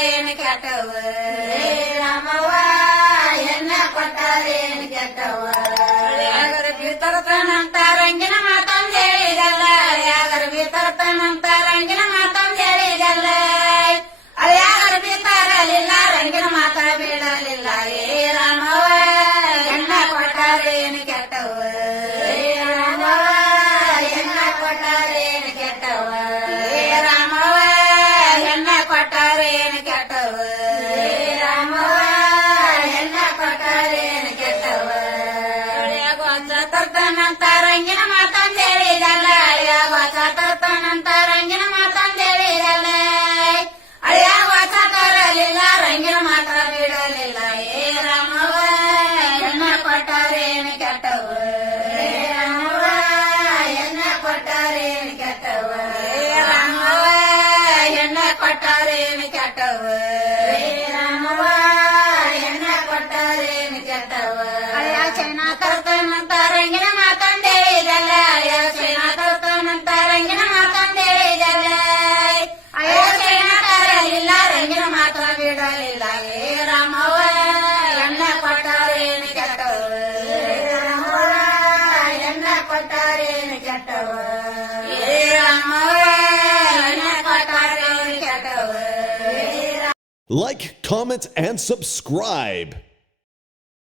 ಕೊಟ್ಟಾರೇನು ಕೆಟ್ಟವ ರಾಮವ್ವ ಎನ್ನ ಕೊಟ್ಟಾರೇನು ಕೆಟ್ಟವ ಯಾಗರ ಬೀತರ್ತಾನಂತ ರಂಗಿನ ಮಾತಂದ ಹೇಳಿದಲ್ಲ ಯಾಗರ ಬೀತರ್ತಾನಂತ ರಂಗಿನ ಮಾತಂದ ಹೇಳಿದಲ್ಲ ಯಾಗರ ಬೀತಾರಲಿಲ್ಲ ರಂಗಿನ ಮಾತ ಬೀಳಲಿಲ್ಲ ಏ ರಾಮವ್ವ ಎನ್ನ ಕೊಟ್ಟಾರೇನು ಕೆಟ್ಟವ ರಾಮವ್ವ ಎನ್ನ ಕೊಟ್ಟಾರೇನು ಕೆಟ್ಟವ ರಾಮವ್ವ ಎನ್ನ ಕೊಟ್ಟಾರೇನು ಕೆಟ್ಟವ ರಾಮವ್ವ ಎನ್ನ ಕೊಟ್ಟಾರೇನು ಕೆಟ್ಟವ ತರ್ತಾನಂತ ರಂಗಿನ ಮಾತಂದ ಹೇಳಿದಲ್ಲ ವಾಚ ತರ್ತಾನಂತ ರಂಗಿನ ಮಾತಂದ ಹೇಳಿದಲ್ಲ ವಾಚ ತರಲಿಲ್ಲ ರಂಗಿನ ಮಾತ ಬಿಡಲಿಲ್ಲ ಏ ರಾಮವ್ವ ಎನ್ನ ಕೊಟ್ಟಾರೇನು ಕೆಟ್ಟವ ರಾಮವ್ವ ಎನ್ನ ಕೊಟ್ಟಾರೇನು ಕೆಟ್ಟವ ರಾಮವ್ವ ಎನ್ನ ಕೊಟ್ಟಾರೇನು ಕೆಟ್ಟವ ರಾಮವ್ವ ಎನ್ನ ಕೊಟ್ಟಾರೇನು ಕೆಟ್ಟವ ಚೈನಾ ತರ್ತಾನಂತ ರಂಗಿನ ಮಾತಂದ ಹೇಳಿದಲ್ಲ ಚೈನಾ ತರ್ತಾನಂತ ರಂಗಿನ ಮಾತಂದ ಹೇಳಿದಲ್ಲ ಚೈನಾ ತರಲಿಲ್ಲ ರಂಗಿನ ಮಾತ ಬಿಡಲಿಲ್ಲ ಏ ರಾಮವ್ವ ಎನ್ನ ಕೊಟ್ಟಾರೇನು ಕೆಟ್ಟವ ರಾಮವ್ವ ಎನ್ನ ಕೊಟ್ಟಾರೇನು ಕೆಟ್ಟವ ಏ ರಾಮವ್ವ ಎನ್ನ ಕೊಟ್ಟಾರೇನು ಕೆಟ್ಟವ Like, comment, and subscribe.